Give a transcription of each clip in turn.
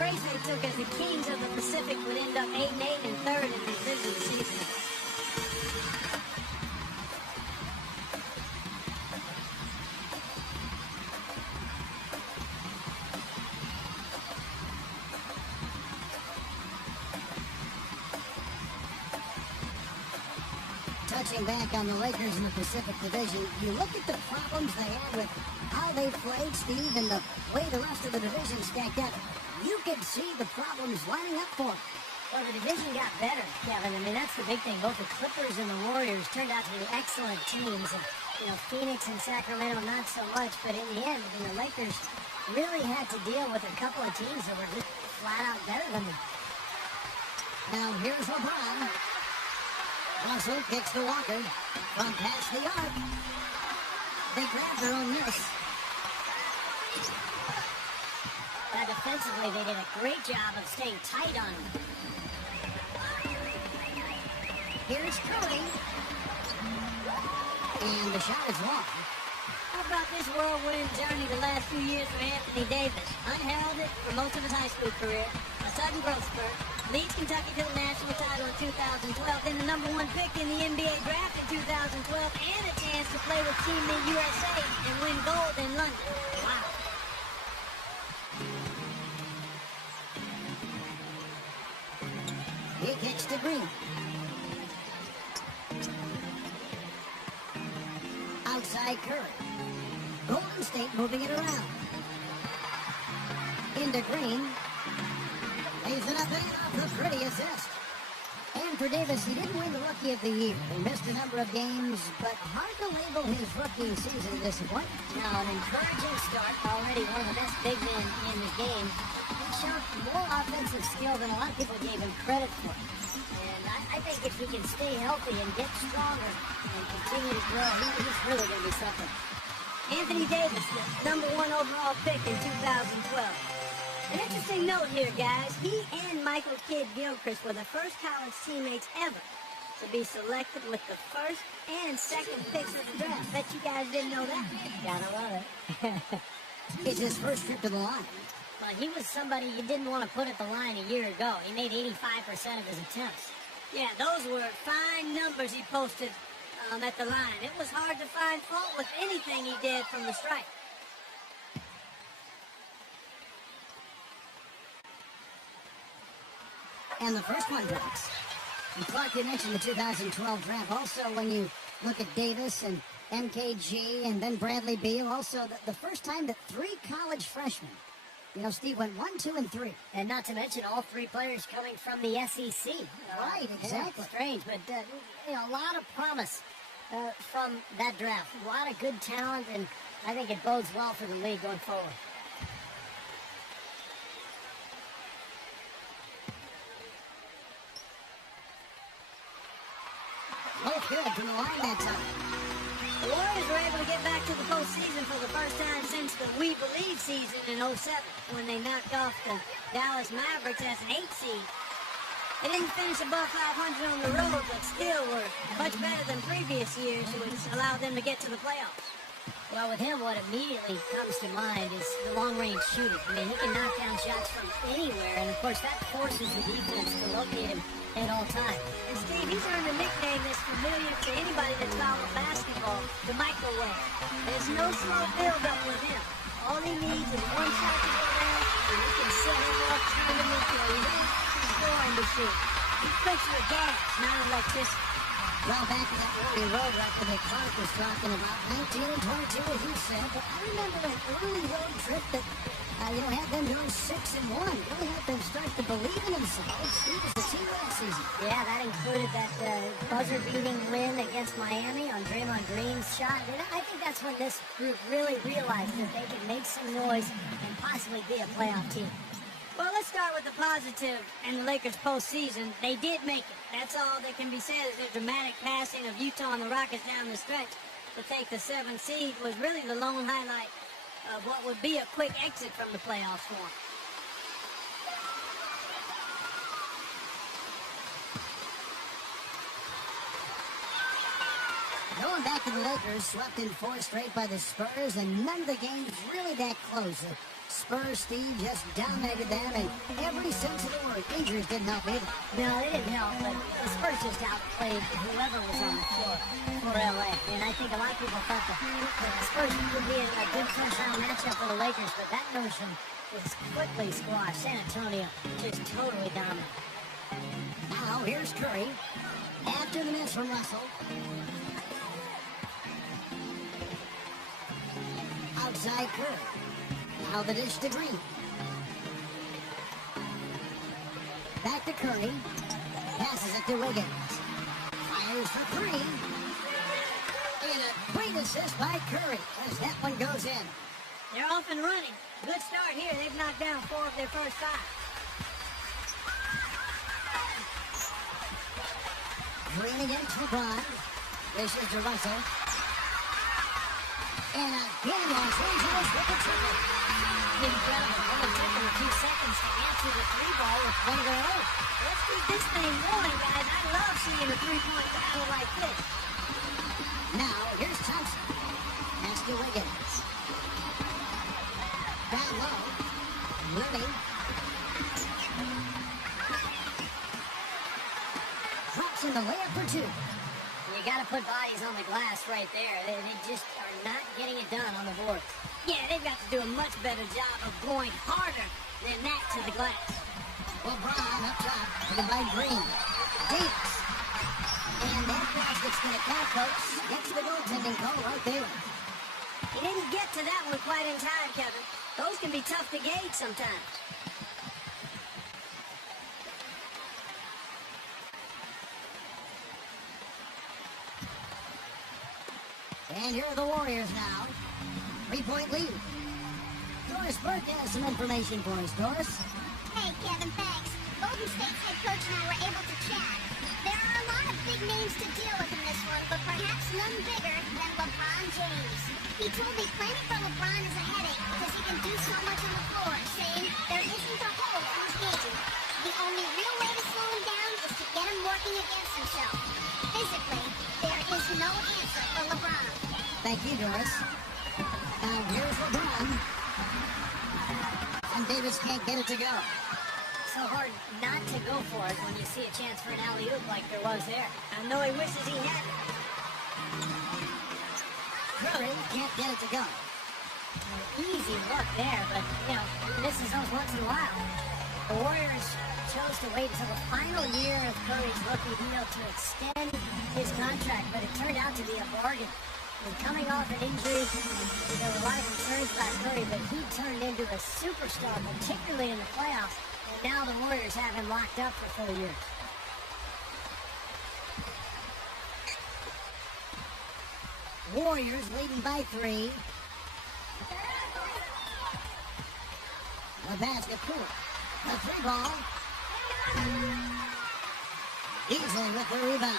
race they took as the Kings of the Pacific would end up 8-8 and third in the division season. Touching back on the Lakers in the Pacific Division, you look at the problems they had with how they played, Steve, and the way the rest of the division stacked up. You could see the problems lining up for them. Well, the division got better, Kevin. I mean, that's the big thing. Both the Clippers and the Warriors turned out to be excellent teams. Phoenix and Sacramento, not so much. But in the end, the Lakers really had to deal with a couple of teams that were just flat out better than them. Now, here's LeBron. Russell kicks to Walker from past the arc. They grab their own miss. Now, defensively, they did a great job of staying tight on him. Here's Curry. And the shot is long. How about this whirlwind journey the last few years for Anthony Davis? Unheralded for most of his high school career. A sudden growth spurt. Leads Kentucky to the national title in 2012. Then the #1 pick in the NBA draft in 2012. And a chance to play with Team USA and win gold in London. Wow. He kicks to Green. Outside Curry. Golden State moving it around. Into Green. Lays it up and off the pretty assist. And for Davis, he didn't win the Rookie of the Year. He missed a number of games, but hard to label his rookie season disappointing. Now, an encouraging start. Already one of the best big men in the game. He showed more offensive skill than a lot of people gave him credit for. And I think if he can stay healthy and get stronger and continue to grow, he's really going to be something. Anthony Davis, the #1 overall pick in 2012. An interesting note here, guys. He and Michael Kidd-Gilchrist were the first college teammates ever to be selected with the first and second picks of the draft. Bet you guys didn't know that. Gotta love it. It's his first trip to the line. Well, he was somebody you didn't want to put at the line a year ago. He made 85% of his attempts. Yeah, those were fine numbers he posted at the line. It was hard to find fault with anything he did from the stripe. And the first one drops. And Clark, you mentioned the 2012 draft. Also, when you look at Davis and MKG and then Bradley Beal, also the first time that 3 college freshmen, Steve, went 1, 2, and 3. And not to mention all 3 players coming from the SEC. Right, exactly. Yeah, strange, but a lot of promise from that draft. A lot of good talent, and I think it bodes well for the league going forward. Both good from the line that time. The Warriors were able to get back to the postseason for the first time since the We Believe season in 2007, when they knocked off the Dallas Mavericks as an 8 seed. They didn't finish above 500 on the road, but still were much better than previous years, which allowed them to get to the playoffs. Well, with him, what immediately comes to mind is the long-range shooting. I mean, he can knock down shots from anywhere, and of course, that forces the defense to locate him at all times. And Steve, he's earned a nickname that's familiar to anybody that's followed basketball, the microwave. There's no slow build-up with him. All he needs is one shot to go down, and he can set him up, turn him into a real scoring machine. He's quick with gas, not electricity. Well, back to that early road record that Clark was talking about, 19 and 22, as you said. But I remember an early road trip that, had them going 6 and 1. Really helped them start to believe in themselves. It was the team last season. Yeah, that included that buzzer-beating win against Miami on Draymond Green's shot. And I think that's when this group really realized that they could make some noise and possibly be a playoff team. Well, let's start with the positive in the Lakers postseason. They did make it. That's all that can be said is the dramatic passing of Utah and the Rockets down the stretch to take the 7th seed was really the lone highlight of what would be a quick exit from the playoffs for them. Going back to the Lakers, swept in 4 straight by the Spurs, and none of the games really that close. The Spurs, Steve, just dominated them in every sense of the word. Injuries didn't help either. No, they didn't help, but the Spurs just outplayed whoever was on the floor for LA. And I think a lot of people thought the Spurs would be a good first-round matchup for the Lakers, but that notion was quickly squashed. San Antonio just totally dominant. Now, here's Curry. After the miss from Russell. Outside Curry. Now the dish to Green. Back to Curry. Passes it to Wiggins. Fires for three. And a great assist by Curry as that one goes in. They're off and running. Good start here. They've knocked down 4 of their first 5. Green against LeBron. This is to Russell. And again, Los Angeles with the triple. Incredible. Only took them a few seconds to answer the 3 ball with 1 to go. Let's keep this thing going, guys. I love seeing a 3-point battle like this. Now, here's Thompson. Pass to Wiggins. Down low. Living. Drops in the layup for 2. You got to put bodies on the glass right there. They just are not getting it done on the board. Yeah, they've got to do a much better job of going harder than that to the glass. LeBron up top, taken by Green. Davis. And that basket's going to count, folks. Gets the goaltending call right there. He didn't get to that one quite in time, Kevin. Those can be tough to gauge sometimes. And here are the Warriors now. 3-point lead. Doris Burke has some information for us. Doris? Hey, Kevin, thanks. Golden State's head coach and I were able to chat. There are a lot of big names to deal with in this one, but perhaps none bigger than LeBron James. He told me playing for LeBron is a headache because he can do so much on the floor, saying there isn't a hole in his game. The only real way to slow him down is to get him working against himself. Physically, there is no answer for LeBron. Thank you, Doris. Now here's LeBron. And Davis can't get it to go. So hard not to go for it when you see a chance for an alley-oop like there was there. I know he wishes he had it. Curry can't get it to go. Easy look there, but, you know, he misses those once in a while. The Warriors chose to wait until the final year of Curry's rookie deal to extend his contract, but it turned out to be a bargain. And coming off an injury, there were a lot of concerns about Curry, but he turned into a superstar, particularly in the playoffs. And now the Warriors have him locked up for 4 years. Warriors leading by 3. The basket cool. The 3 ball. Easily with the rebound.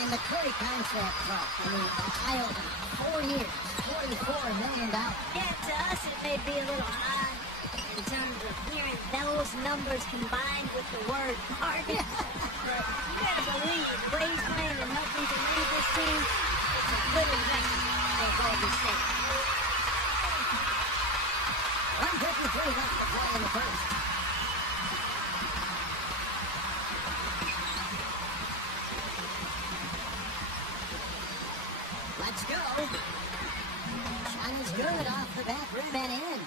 And the Curry contract talk. I mean, eye-opening. 4 years, $44 million. Yeah, to us it may be a little high in terms of hearing those numbers combined with the word target. But you gotta believe the way he's playing and helping to lead this team, it's a good investment for Golden State. 153 left to play in the first. Let's go. Shot is good off the back rim and in.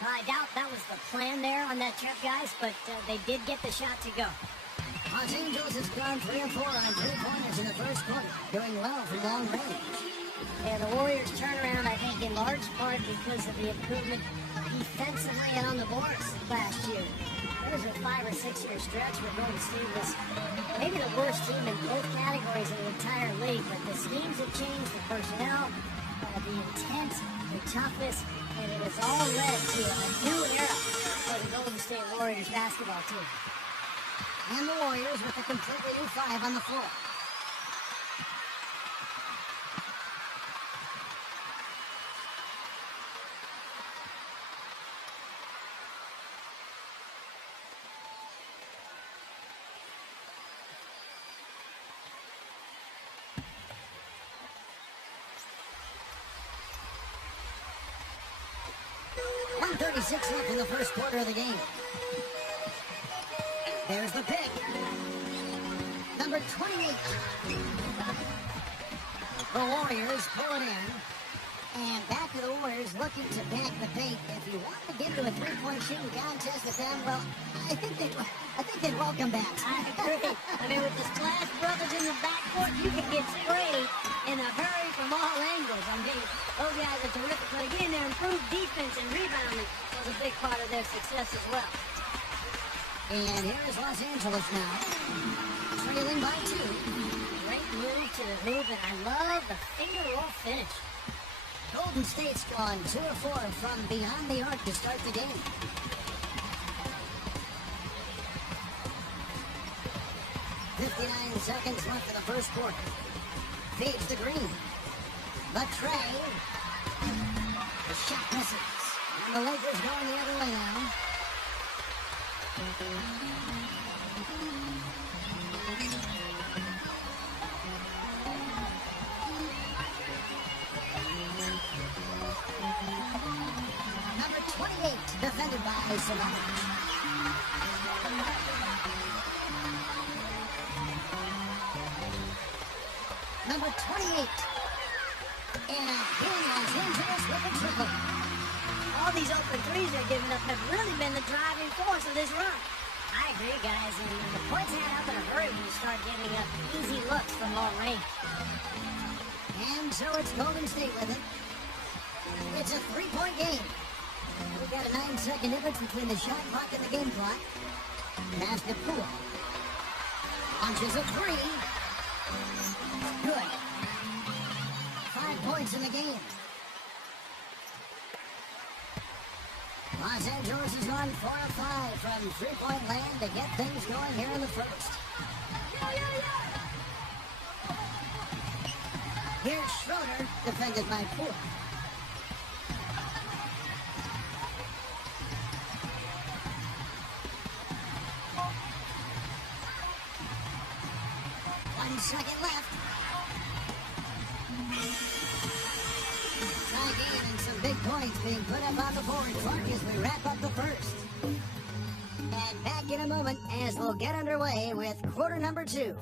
I doubt that was the plan there on that trip, guys, but they did get the shot to go. Los Angeles has gone 3 of 4 on 3-pointers in the first quarter, doing well from long range. Yeah, the Warriors turnaround, I think, in large part because of the improvement defensively and on the boards last year. There was a 5 or 6 year stretch where Golden State was maybe the worst team in both categories in the entire league, but the schemes have changed, the personnel, the intent, the toughness, and it has all led to a new era for the Golden State Warriors basketball team. And the Warriors with a completely new 5 on the floor. 2:36 left in the first quarter of the game. There's the pick. Number 28. The Warriors pull it in. And back to the Warriors looking to back the paint. If you want to get to a three-point shooting contest with them, well, I think they'd welcome that. I agree. I mean, with the Splash Brothers in the backcourt, you can get sprayed in a hurry from all angles. I mean, those guys are terrific. But again, their improved defense and rebounding was a big part of their success as well. And here is Los Angeles now, trailing by 2. Great move to the hoop, and I love the finger roll finish. Golden State's gone 2 of 4 from beyond the arc to start the game. .59 left in the first quarter. Feeds the green. But Trey. The shot misses. And the Lakers going the other way now. Number 28, defended by Savannah. Number 28. And again, Los Angeles with a triple. All these open threes they're giving up have really been the driving force of this run. I agree, guys. And the points add up in a hurry when you start giving up easy looks from long range. And so it's Golden State with it. It's a three-point game. We've got a 9-second difference between the shot clock and the game clock. Pass to Poole. Launches a three. Good. 5 points in the game. Los Angeles has gone 4 of 5 from three-point land to get things going here in the first. Here's Schroeder, defended by Poole. One second left. Tie game and some big points being put up on the board, Clark, as we wrap up the first. And back in a moment as we'll get underway with quarter number 2.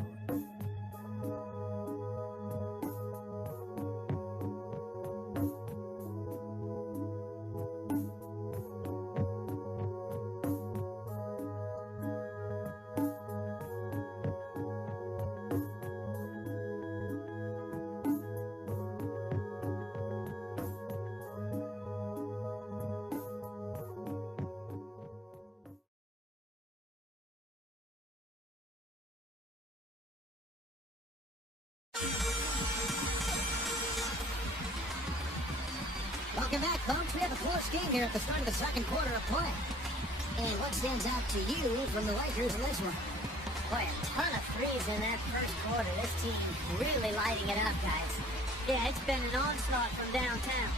Welcome back, folks. We have a close game here at the start of the second quarter of play. And what stands out to you from the Lakers in this one? Boy, a ton of threes in that first quarter. This team really lighting it up, guys. Yeah, it's been an onslaught from downtown.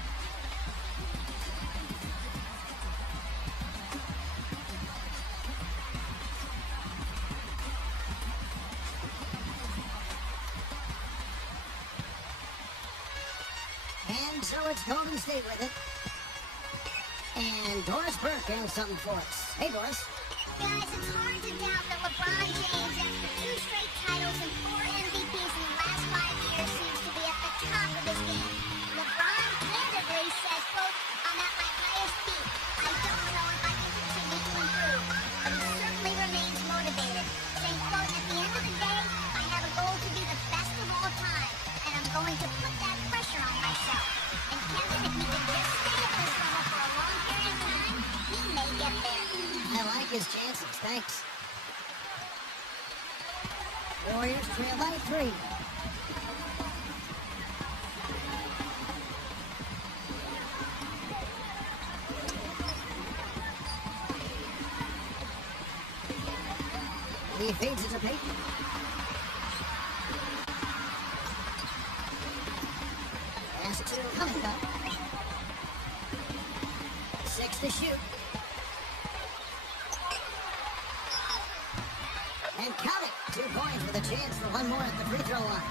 And so it's Golden State with it. And Doris Burke has something for us. Hey, Doris. Guys, it's hard to doubt that LeBron James, after 2 straight titles and 4 MVPs in the last 5 years, seems to be at the top of his game. LeBron candidly says, quote, "I'm at my highest peak. I don't know if I can continue to improve." But he certainly remains motivated, saying, quote, "At the end of the day, I have a goal to be the best of all time, and I'm going to put that pressure on myself. And Kevin, if he can just stay at this level for a long period of time, he may get there." I like his chances. Thanks. Warriors trail by 3. He feeds it to Peyton. Pass it to Cunningham. 6 to shoot. And count it. 2 points with a chance for one more at the free throw line.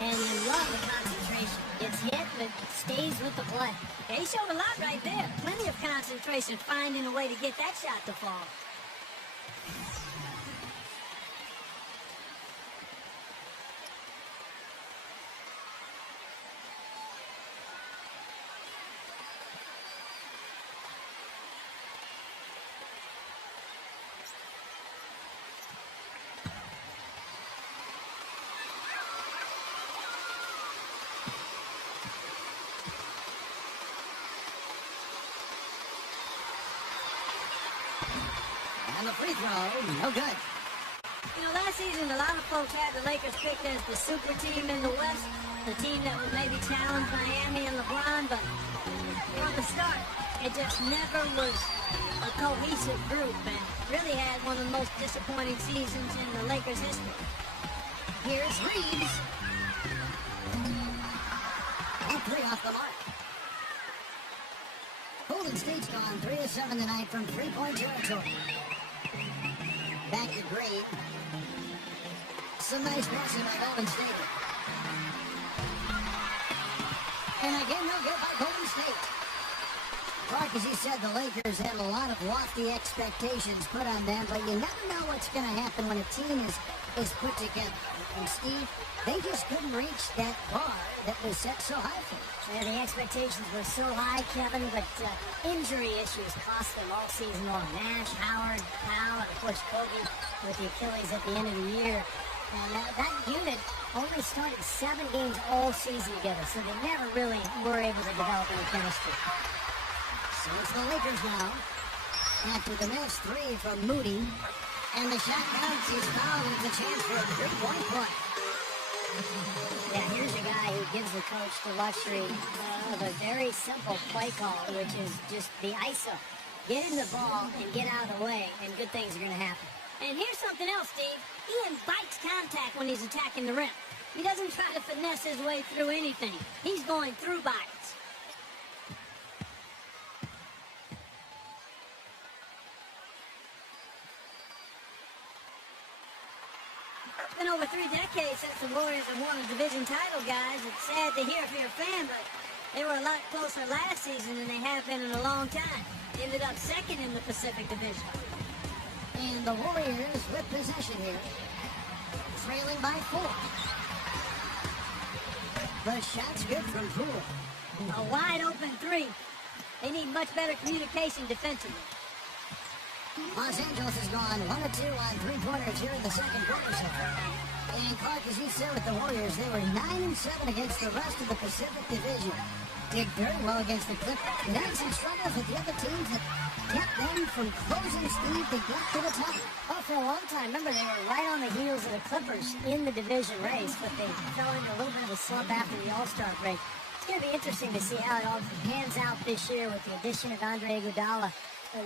And you love the concentration. Gets hit, but stays with the play. Yeah, he showed a lot right there. Plenty of concentration, finding a way to get that shot to fall. And the free throw, no good. You know, last season, a lot of folks had the Lakers picked as the super team in the West, the team that would maybe challenge Miami and LeBron, but from the start, it just never was a cohesive group and really had one of the most disappointing seasons in the Lakers' history. Here's Reeves. And 3 off the mark. Golden State's gone 3 of 7 tonight from three-point territory. Back to Green. Some nice passing by Golden State. And again, no good by Golden State. Clark, as you said, the Lakers have a lot of lofty expectations put on them, but you never know what's going to happen when a team is put together. And Steve, they just couldn't reach that bar that was set so high for them. Yeah, the expectations were so high, Kevin, but injury issues cost them all season long. Nash, Howard, Powell, and of course Kobe with the Achilles at the end of the year. And that unit only started 7 games all season together, so they never really were able to develop any chemistry. So it's the Lakers now. After the missed 3 from Moody. And the shot counts. He's fouled with a chance for a 3-point play. Yeah, here's a guy who gives the coach the luxury of a very simple play call, which is just the ISO. Get him the ball and get out of the way, and good things are going to happen. And here's something else, Steve. He invites contact when he's attacking the rim. He doesn't try to finesse his way through anything. He's going through bodies. It's been over 3 decades since the Warriors have won a division title, guys. It's sad to hear if you're a fan, but they were a lot closer last season than they have been in a long time. Ended up second in the Pacific Division. And the Warriors with possession here. Trailing by 4. The shot's good from Poole. A wide open 3. They need much better communication defensively. Los Angeles has gone 1 of 2 on 3-pointers here in the second quarter. And Clark, as you said with the Warriors, they were 9 and 7 against the rest of the Pacific Division. Did very well against the Clippers. They had some struggles with the other teams that kept them from closing Steve to get to the top. Oh, for a long time. Remember, they were right on the heels of the Clippers in the division race, but they fell into a little bit of a slump after the All-Star break. It's going to be interesting to see how it all pans out this year with the addition of Andre Iguodala.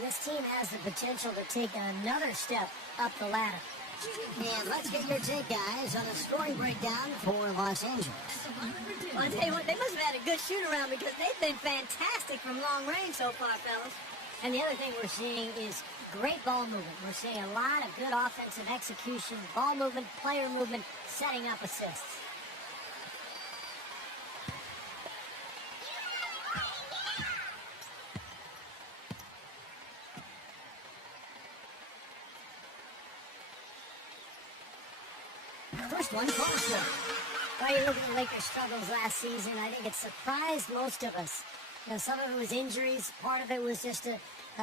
This team has the potential to take another step up the ladder. And let's get your take, guys, on a scoring breakdown for Los Angeles. Well, I'll tell you what, they must have had a good shoot-around because they've been fantastic from long range so far, fellas. And the other thing we're seeing is great ball movement. We're seeing a lot of good offensive execution, ball movement, player movement, setting up assists. First one, falls for. Well, you look at the Lakers' struggles last season, I think it surprised most of us. You know, some of it was injuries. Part of it was just a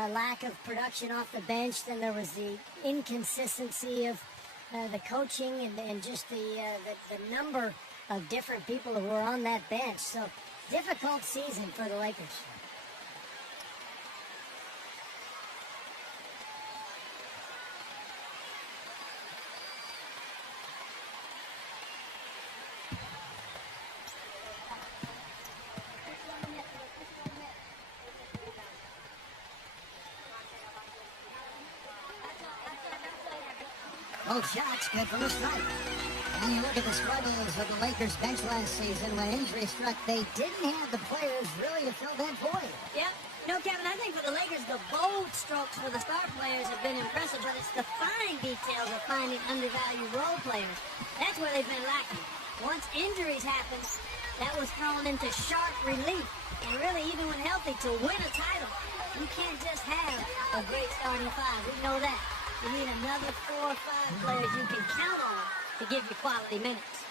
lack of production off the bench. Then there was the inconsistency of the coaching and just the number of different people who were on that bench. So, difficult season for the Lakers. Both shots good from the strike. And you look at the struggles of the Lakers bench last season when injury struck. They didn't have the players really to fill that void. Yeah. You know, Kevin, I think for the Lakers, the bold strokes for the star players have been impressive, but it's the fine details of finding undervalued role players. That's where they've been lacking. Once injuries happen, that was thrown into sharp relief. And really, even when healthy, to win a title, you can't just have a great starting five. We know that. You need another 4 or 5 players you can count on to give you quality minutes.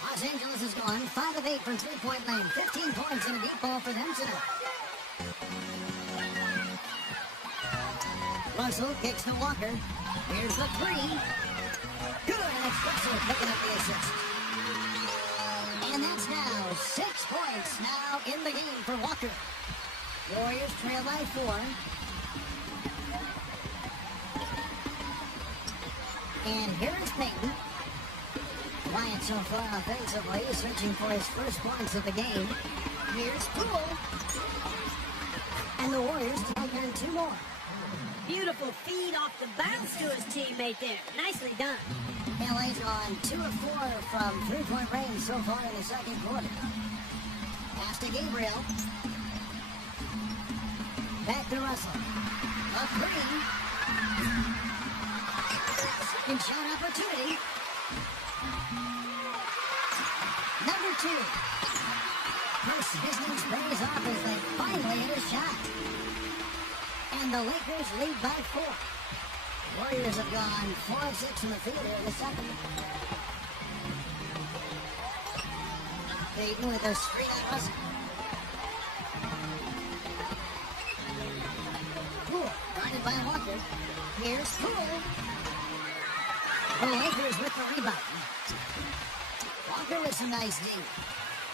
Los Angeles is gone 5 of 8 from three-point land. 15 points and a deep ball for them tonight. Russell kicks to Walker. Here's the three. Good, and it's Russell picking up the assist. And that's now 6 points now in the game for Walker. Warriors trail by 4. And here is Payton. Quiet so far offensively, searching for his first points of the game. Here's Poole. And the Warriors take on 2 more. Beautiful feed off the bounce to his teammate there. Nicely done. LA's on 2 of 4 from three-point range so far in the second quarter. Pass to Gabriel. Back to Russell. A three. Second shot opportunity. Number 2. First distance pays off as they finally hit a shot. And the Lakers lead by 4. Warriors have gone 4 of 6 from the field here in the second. Payton with a screen on Russell. Poole, guarded by Walker. Here's Poole. The Lakers with the rebound. Walker with some nice D.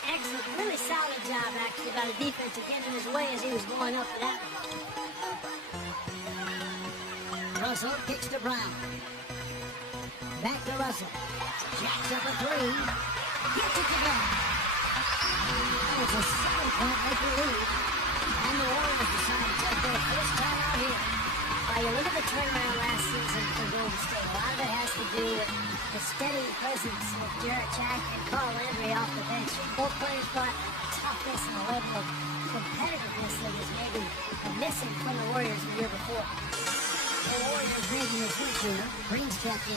Excellent, really solid job actually by the defense to get in his way as he was going up for that one. Russell kicks to Brown. Back to Russell. Jacks up a three. Gets it to go. Oh, it's a 7-point Laker lead. And the Warriors decide to take their first time out here. You look at the turnaround last season for Golden State. A lot of it has to do with the steady presence of Jarrett Jack and Carl Landry off the bench. Both players brought toughness and a level of competitiveness that was maybe missing from the Warriors the year before. The Warriors making a switch here. Green's checked in.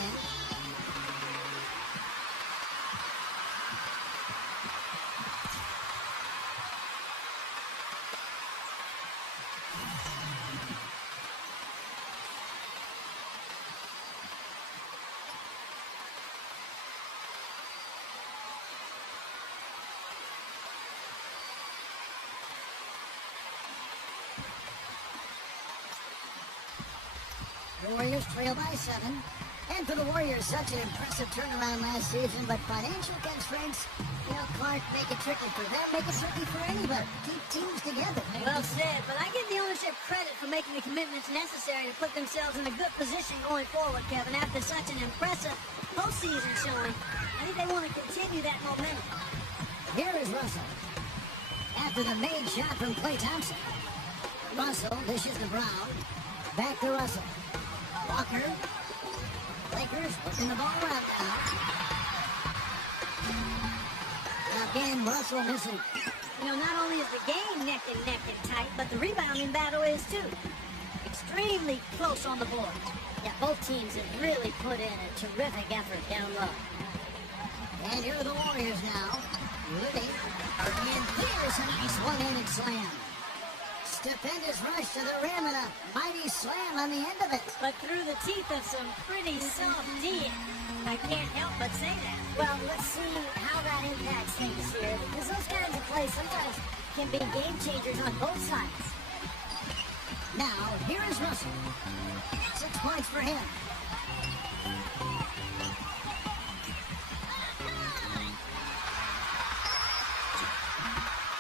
The Warriors trail by 7. And for the Warriors, such an impressive turnaround last season, but financial constraints, Clark, make it tricky for them, make it tricky for anybody. Keep teams together. Well said, but I give the ownership credit for making the commitments necessary to put themselves in a good position going forward, Kevin. After such an impressive postseason showing, I think they want to continue that momentum. Here is Russell. After the made shot from Klay Thompson. Russell dishes to Brown. Back to Russell. Walker. Lakers working the ball around now. Again, Russell missing. Not only is the game neck and tight, but the rebounding battle is too. Extremely close on the board. Yeah, both teams have really put in a terrific effort down low. And here are the Warriors now. Living. And here's a nice one-handed slam. Stupendous rush to the rim and a mighty slam on the end of it. But through the teeth of some pretty soft D. I can't help but say that. Well, let's see how that impacts things here. Because those kinds of plays sometimes can be game changers on both sides. Now, here is Russell. 6 points for him.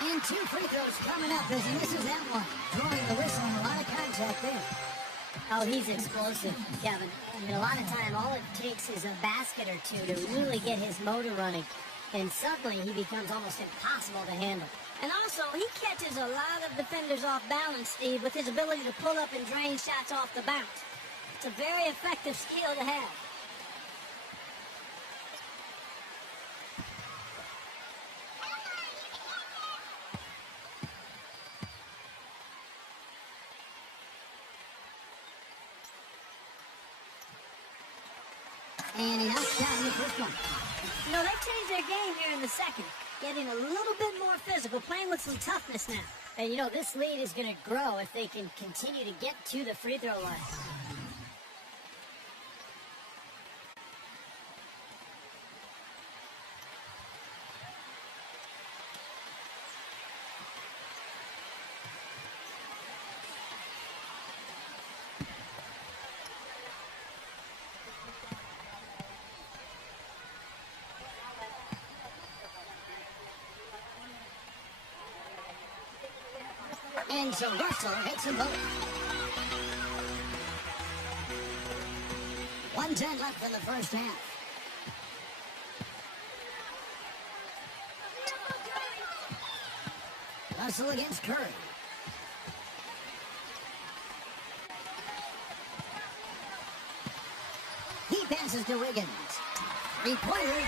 And 2 free throws coming up as he misses that one. Drawing the whistle and a lot of contact there. Oh, he's explosive, Kevin. A lot of time, all it takes is a basket or two to really get his motor running. And suddenly, he becomes almost impossible to handle. And also, he catches a lot of defenders off balance, Steve, with his ability to pull up and drain shots off the bounce. It's a very effective skill to have. And he knocks down in the first one. You know, they changed their game here in the second, getting a little bit more physical, playing with some toughness now. And, you know, this lead is going to grow if they can continue to get to the free throw line. And so Russell hits them both. 1:10 left in the first half. Russell against Curry. He passes to Wiggins. Three-pointer.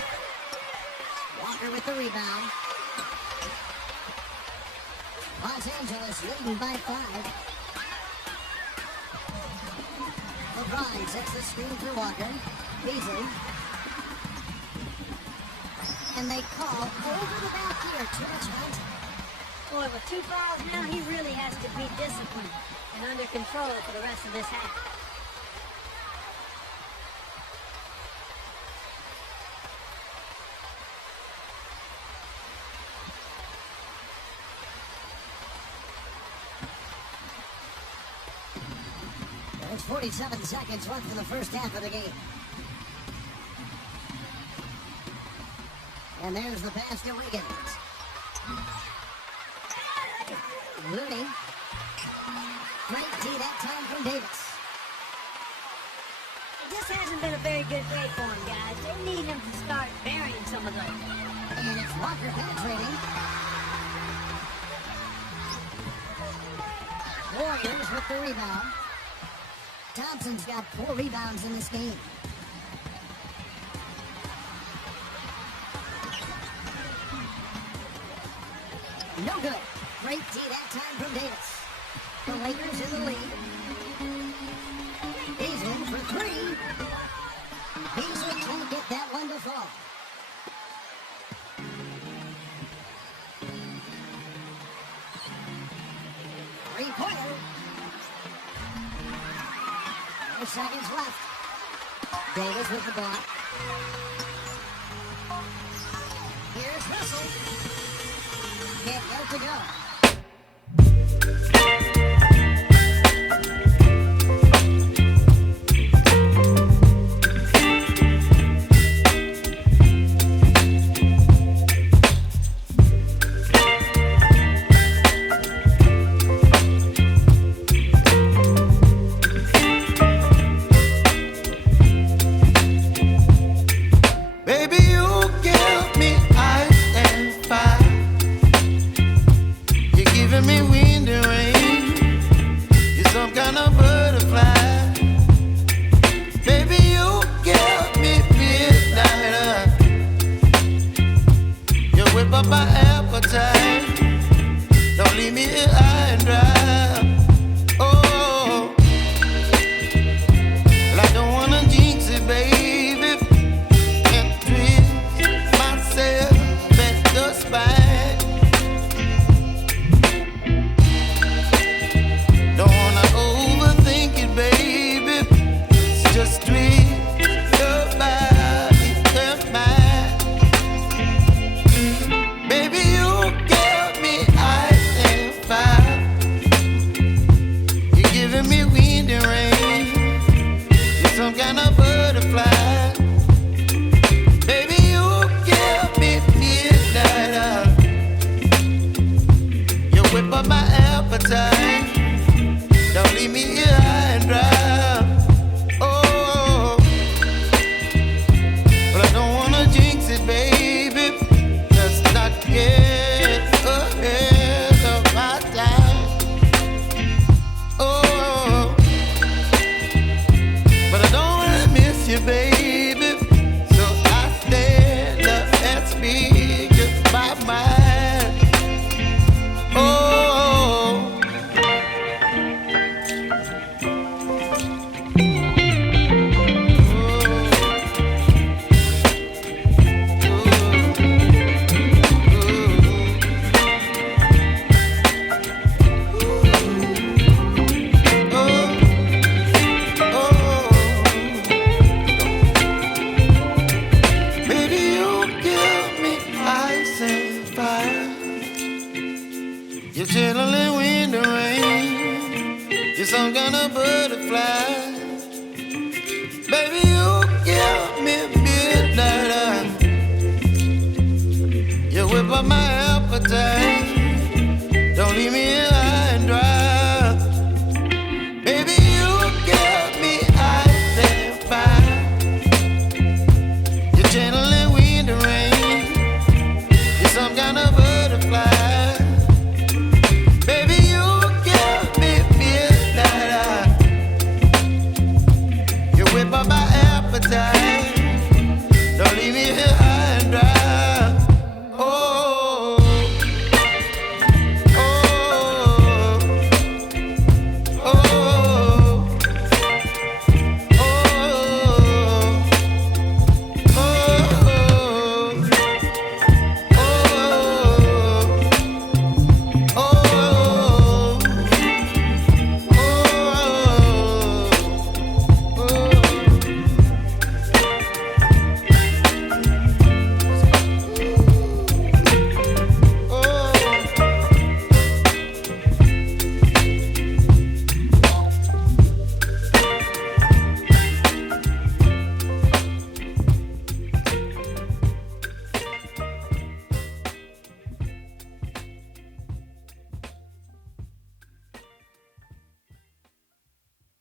Walker with the rebound. Los Angeles leading by 5. LeBron sets the screen for Walker. Beasley. And they call over the back here. Too much height. Boy, with 2 fouls now, he really has to be disciplined and under control for the rest of this half. There's 47 seconds left in the first half of the game. And there's the pass to Wiggins. Looney. Great D that time from Davis. This hasn't been a very good day for him, guys. They need him to start burying some of those. And it's Walker penetrating. Warriors with the rebound. Thompson's got 4 rebounds in this game. No good. Great D that time from Davis. The Lakers in the lead. He's in for 3. Beasley can't get that one to fall. Three-pointer. 4 seconds left. Davis with the block. Here's Russell. Can't get to go. You're some kind of butterfly. Baby, you give me midnight. You whip up my appetite. Don't leave me here high and dry. Baby, you give me ice and fire. You're channeling wind and rain. You're some kind of butterfly. Baby, you give me midnight. You whip up my appetite. Don't leave me here high and dry. Oh, oh, oh, oh,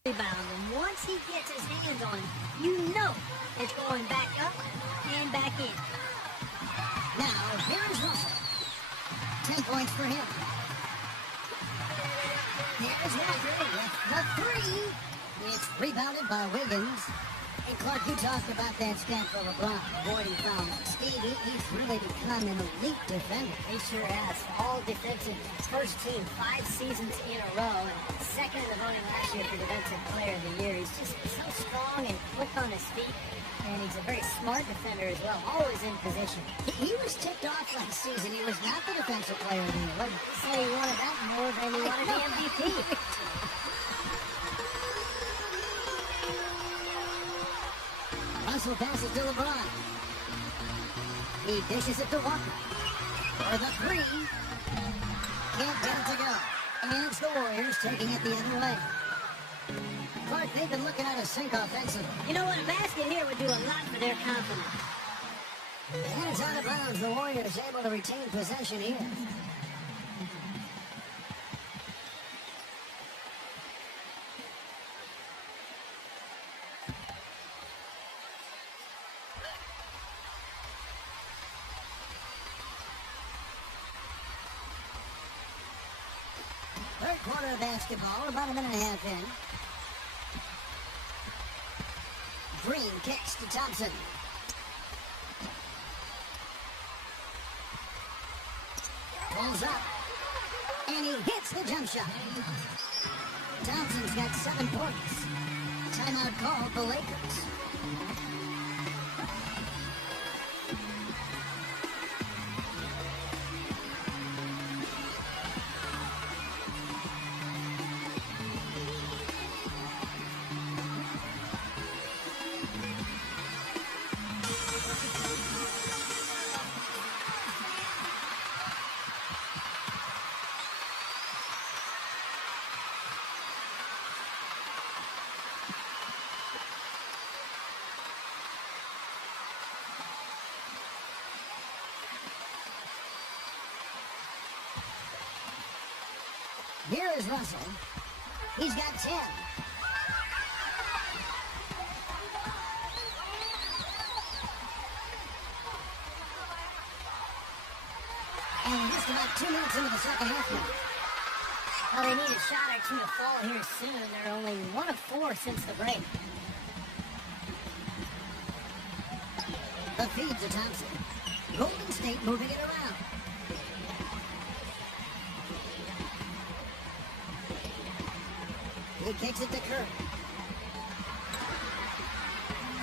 Rebound, and once he gets his hands on it, you know it's going back up and back in. Now, here's Russell. 10 points for him. Here's Walker with the three. It's rebounded by Wiggins. Hey, Clark, you talked about that stat for LeBron avoiding fouls. Steve, he's really become an elite defender. He sure has. All defensive first team 5 seasons in a row. And second in the voting last year for defensive player of the year. He's just so strong and quick on his feet. And he's a very smart defender as well. Always in position. He was tipped off last season. He was not the defensive player of the year. He said he wanted that more than he wanted the MVP. Russell passes to LeBron. He dishes it to Walker. For the three. Can't get it to go. And it's the Warriors taking it the other way. Clark, they've been looking at a sink offensively. You know what? A basket here would do a lot for their confidence. And it's out of bounds. The Warriors able to retain possession here. Third quarter of basketball, about a minute and a half in. Green kicks to Thompson. Pulls up. And he hits the jump shot. Thompson's got 7 points. Timeout called the Lakers. Here is Russell. He's got 10. And just about 2 minutes into the second half now. Well, they need a shot or two to fall here soon. They're only 1 of 4 since the break. The feed to Thompson. Golden State moving it around. He kicks it to Curry.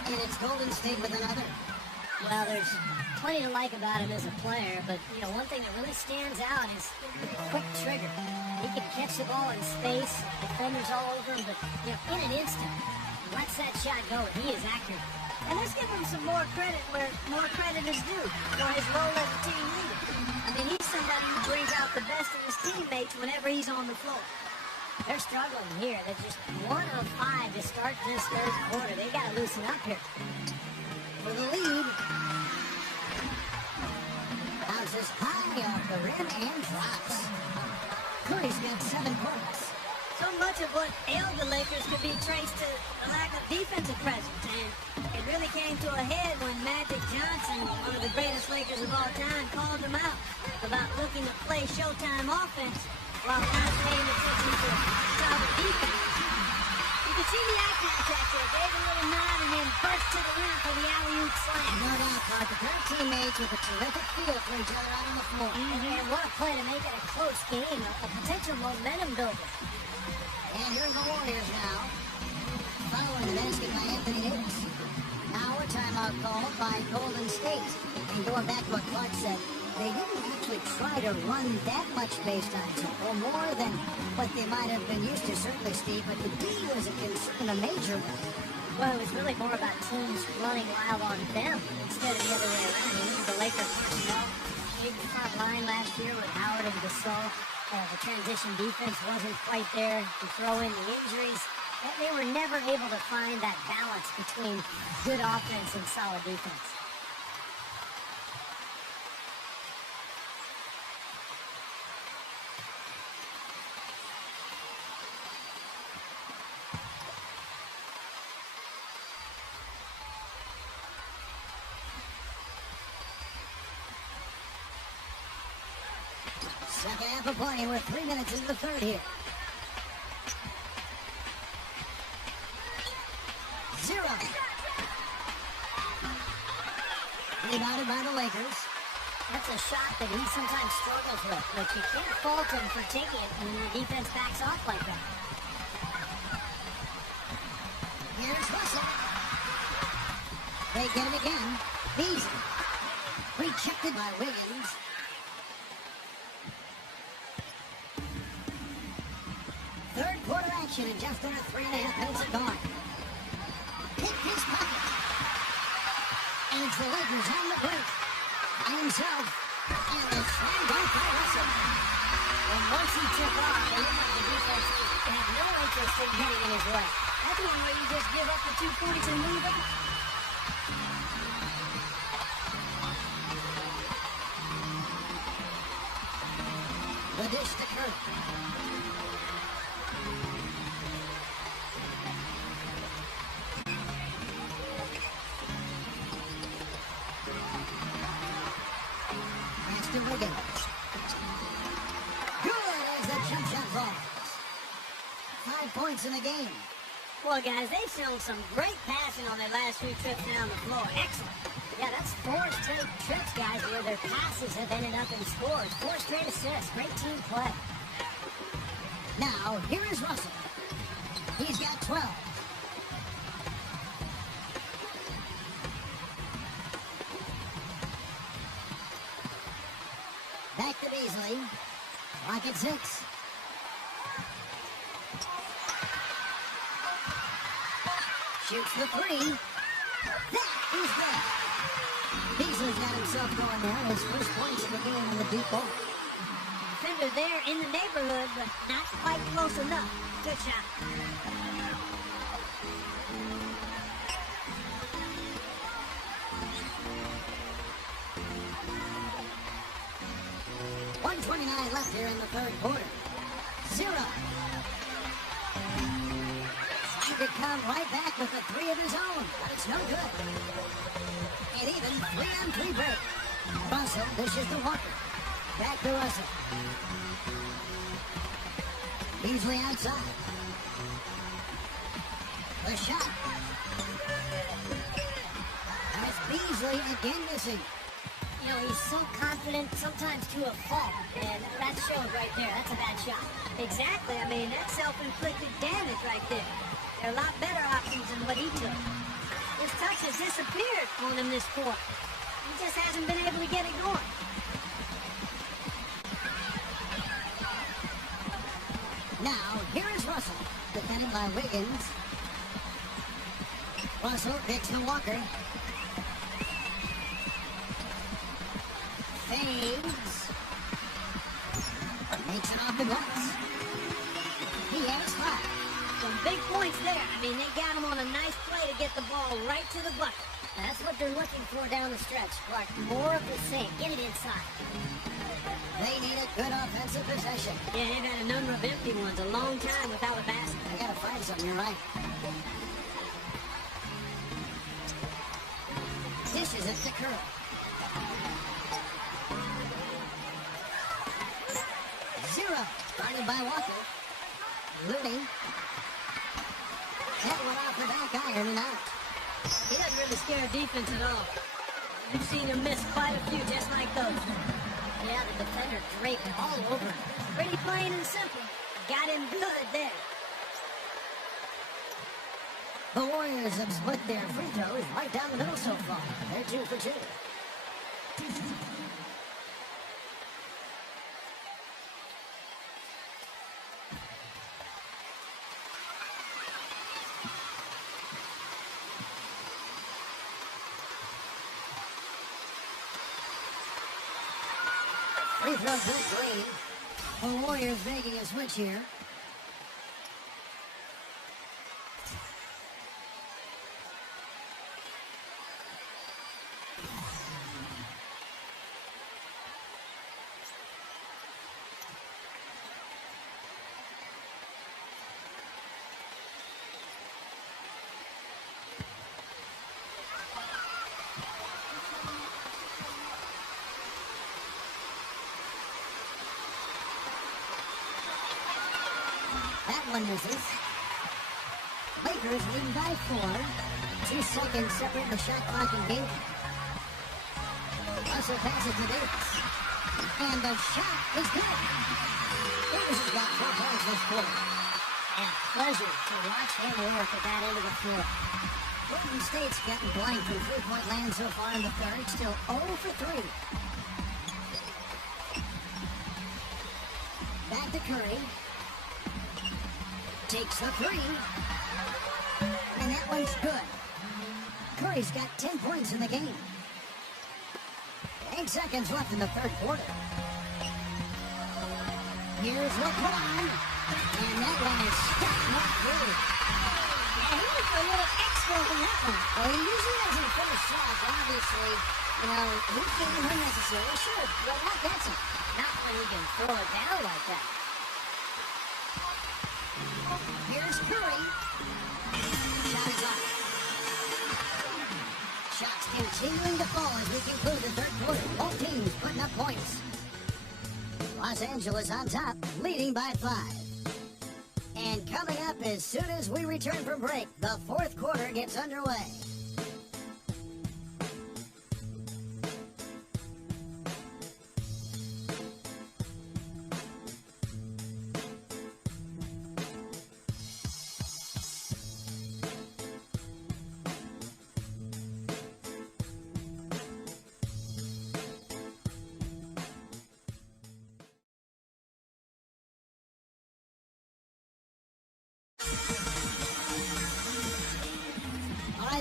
And it's Golden State with another. Well, there's plenty to like about him as a player, but, you know, one thing that really stands out is the quick trigger. He can catch the ball in space, defenders all over him, but, you know, in an instant, lets that shot go, and he is accurate. And let's give him some more credit where more credit is due for his role as a team leader. I mean, he's somebody who brings out the best in his teammates whenever he's on the floor. They're struggling here. They're just 1 of 5 to start this third quarter. They got to loosen up here. For the lead. Bounces high off the rim and drops. Curry's got 7 points. So much of what ailed the Lakers could be traced to the lack of defensive presence, and it really came to a head when Magic Johnson, one of the greatest Lakers of all time, called them out about looking to play Showtime offense while not paying attention to solid defense. You could see the eye contact there, gave a little nod, and then burst to the rim for the alley-oop slam. No doubt, Clark. The pair of teammates with a terrific feel for each other out on the floor. And what a play to make it a close game, a potential momentum builder. And here's the Warriors now. Following the basket by Anthony Davis. Now a timeout called by Golden State. And going back to what Clark said, they didn't actually try to run that much baseline tempo, more than what they might have been used to, certainly, Steve, but the D was a concern, a major one. Well, it was really more about teams running wild on them instead of the other way around. You know, the Lakers personnel, big front line last year with Howard and Gasol. The transition defense wasn't quite there. To throw in the injuries, they were never able to find that balance between good offense and solid defense. Second half of play. We're 3 minutes into the third here. 0. Rebounded by the Lakers. That's a shot that he sometimes struggles with, but you can't fault him for taking it when the defense backs off like that. Here's Russell. They get him again. Beasley. Rechecked by Wiggins. Third quarter action in just under 3.5 minutes are gone. Hit his pocket. And it's the Lakers on the break. By himself. And the slam dunk by Russell. And once he took off, they looked like the defense had no interest in getting in his way. That's one way you just give up the 2 points and move on. The dish to Curry. Pass to Wiggins. Good as the jump shot falls. 5 points in the game. Well, guys, they've shown some great passing on their last few trips down the floor. Excellent. Yeah, that's 4 straight trips, guys, where their passes have ended up in scores. 4 straight assists. Great team play. Now, here is Russell. He's got 12. Back to Beasley. Clock at 6. Shoots the 3. That is that. Beasley's got himself going there. His first points in the game in the deep ball. Defender there in the neighborhood, but not quite close enough. Good shot. .129 left here in the third quarter. 0. He could come right back with a 3 of his own, but it's no good. And even 3-on-3 break. Russell dishes to Walker. Back to Russell. Beasley outside. The shot. That's Beasley again missing. You know, he's so confident, sometimes to a fault, and that showed right there. That's a bad shot. Exactly. I mean, that's self-inflicted damage right there. There are a lot better options than what he took. His touch has disappeared on him this quarter. He just hasn't been able to get it going. Now, here is Russell, defended by Wiggins. Russell picks to Walker. Fades. Makes it off the glass. He Some big points there. I mean, they got him on a nice play to get the ball right to the bucket. That's what they're looking for down the stretch, Clark. More of the same. Get it inside. They need a good offensive possession. Yeah, they've had a number of empty ones, a long time without a basket. I gotta find something, you're right. Dishes it to Curry. Zero. Started by Walker. Looney. That one off the back iron and out. He doesn't really scare defense at all. You've seen him miss quite a few just like those. Yeah, the defender draped all over him. Pretty plain and simple. Got him good there. The Warriors have split their free throws right down the middle so far. They're 2 for 2. Free throw good, Green. The Warriors making a switch here. That one misses. Lakers leading by 4. 2 seconds separate the shot clock and game. Russell passes to Davis. And the shot is good. Davis has got 4 points this quarter. And pleasure to watch him work at that end of the floor. Golden State's gotten blank from 3-point land so far in the third. Still 0 for 3. Back to Curry. Takes the 3. And that one's good. Curry's got 10 points in the game. 8 seconds left in the third quarter. Here's LeBron. And that one is stuck not through. And he was a little extra on that one. Well, he usually doesn't finish shots, obviously. You know, he can't when necessary. Sure, but not that time. Not when he can throw it down like that. Here's Curry. Shot is up. Shots continuing to fall as we conclude the third quarter. Both teams putting up points. Los Angeles on top, leading by 5. And coming up as soon as we return from break, the fourth quarter gets underway.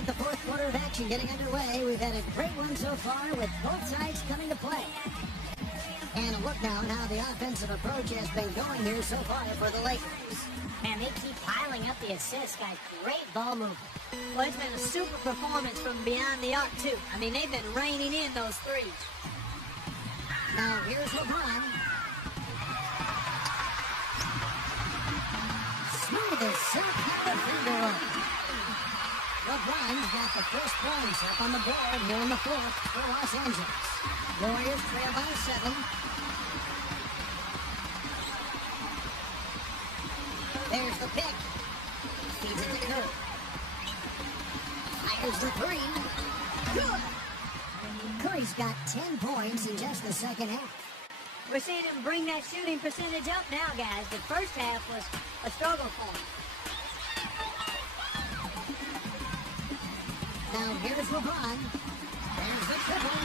The fourth quarter of action getting underway. We've had a great one so far with both sides coming to play. And a look now at how the offensive approach has been going here so far for the Lakers. Man, they keep piling up the assists, guys. Great ball movement. Well, it's been a super performance from beyond the arc, too. I mean, they've been raining in those threes. Now, here's LeBron. Smooth as silk out free throw. LeBron's got the first points up on the board here in the fourth for Los Angeles. Warriors trail by 7. There's the pick. Feeds it to Curry. Fires the 3. Good. Curry's got 10 points in just the second half. We're seeing him bring that shooting percentage up now, guys. The first half was a struggle for him. Now here's LeBron. There's the triple.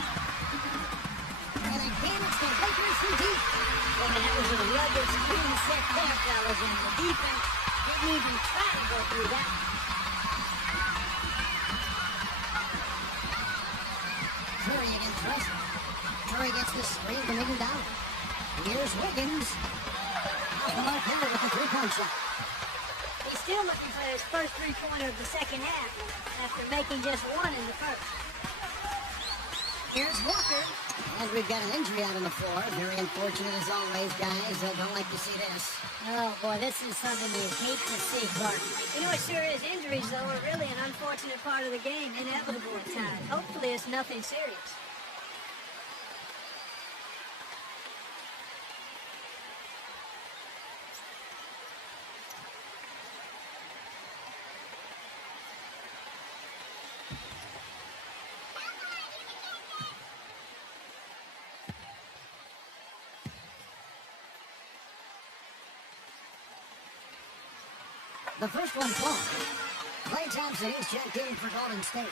And again, it's the Lakers from deep. Well, that was a rugged screen set there, fellas, and the defense didn't even try to go through that. Curry against Russell. Curry gets the screen to make him down. Here's Wiggins. Off the mark there with the 3-point shot. He's still looking for his first three-pointer of the second half after making just one in the first. Here's Walker. And we've got an injury out on the floor. Very unfortunate as always, guys. I don't like to see this. Oh, boy, this is something you hate to see, Clark. You know, it sure is. Injuries, though, are really an unfortunate part of the game, inevitable at times. Hopefully it's nothing serious. The first one falls. Klay Thompson is checked in for Golden State.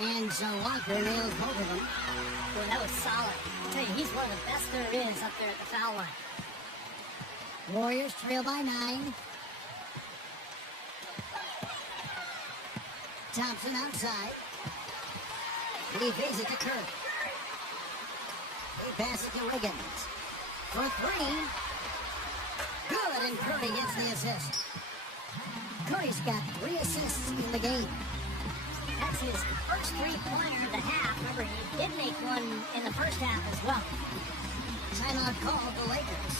And so Walker nails both of them. Boy, that was solid. I tell you, he's one of the best there is up there at the foul line. Warriors trail by 9. Thompson outside. He feeds it to Curry. He passes it to Wiggins. For 3. Good, and Curry gets the assist. Curry's got 3 assists in the game. That's his first three-pointer of the half. Remember, he did make one in the first half as well. Timeout called the Lakers.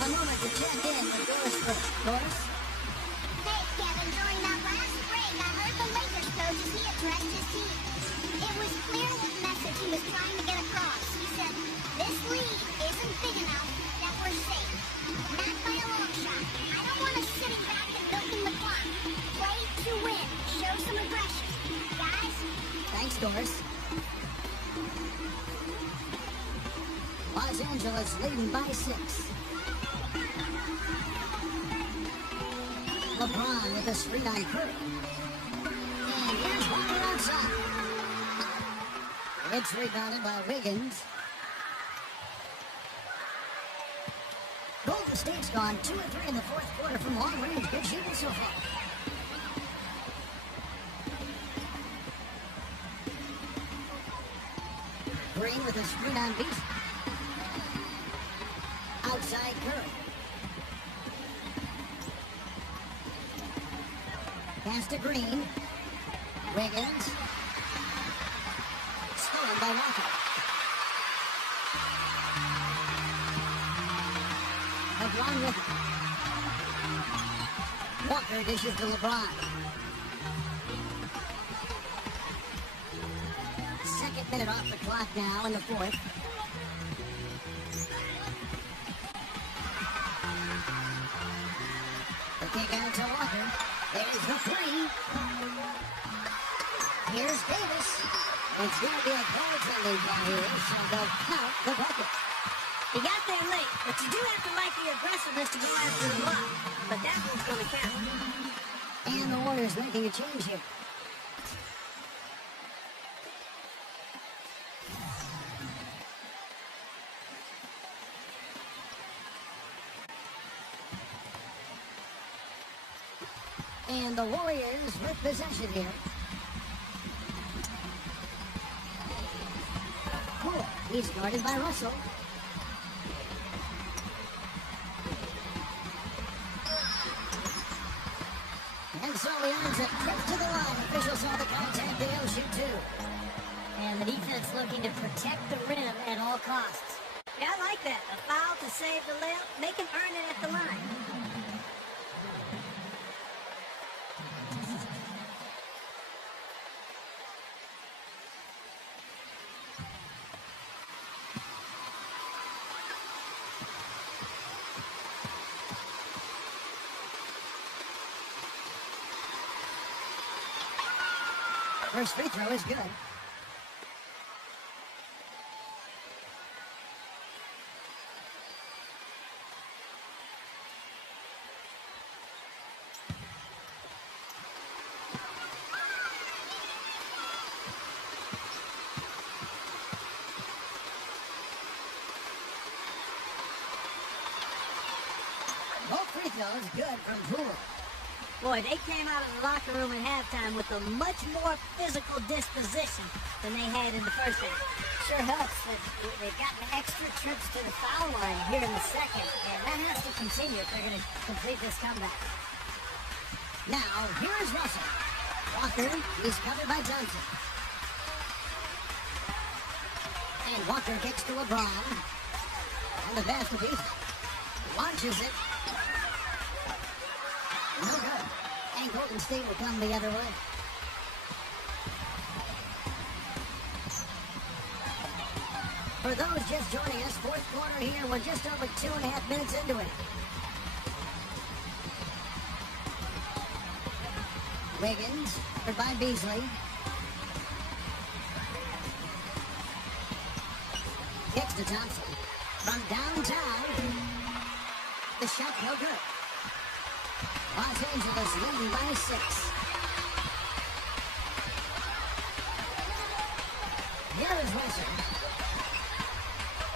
A moment to check in with Doris first. Doris? Hey, Kevin, during that last break, I heard the Lakers coach as he addressed his team. It was clear what message he was trying to get across. He said, this lead isn't big enough that we're safe. Not by a long shot. I don't want us sitting back and milking the clock. Play to win. Show some aggression. Guys? Thanks, Doris. Los Angeles leading by 6. LeBron with a screen on Curry. And here's Walker outside. It's rebounded by Wiggins. Golden State's gone 2 of 3 in the fourth quarter from long range. Good shooting so far. Green with a screen on beat. Outside Curry. Pass to Green. Wiggins. Stolen by Walker. LeBron with it. Walker dishes to LeBron. Second minute off the clock now in the fourth. The kick out to Walker. There's the 3. Here's Davis. It's going to be a goaltending call here, so they'll count the bucket. He got there late, but you do have to like the aggressiveness to go after the block. But that one's going to count. And the Warriors making a change here. And the Warriors with possession here. Cool. He's guarded by Russell. And so he earns a trip to the line. Officials saw the contact. They'll shoot 2. And the defense looking to protect the rim at all costs. Yeah, I like that. A foul to save the layup. Make him earn it at the line. First free throw is good. Both free throws good from Poole. Boy, they came out of the locker room at halftime with a much more physical disposition than they had in the first half. Sure helps that they've gotten extra trips to the foul line here in the second, and that has to continue if they're going to complete this comeback. Now, here is Russell. Walker, he's covered by Johnson. And Walker kicks to LeBron. And the basket piece launches it. No good. And Golden State will come the other way. For those just joining us, fourth quarter here, we're just over 2.5 minutes into it. Wiggins, covered by Beasley. Kicks to Thompson. From downtown. The shot no good. Los Angeles leading by 6. Here is Russell.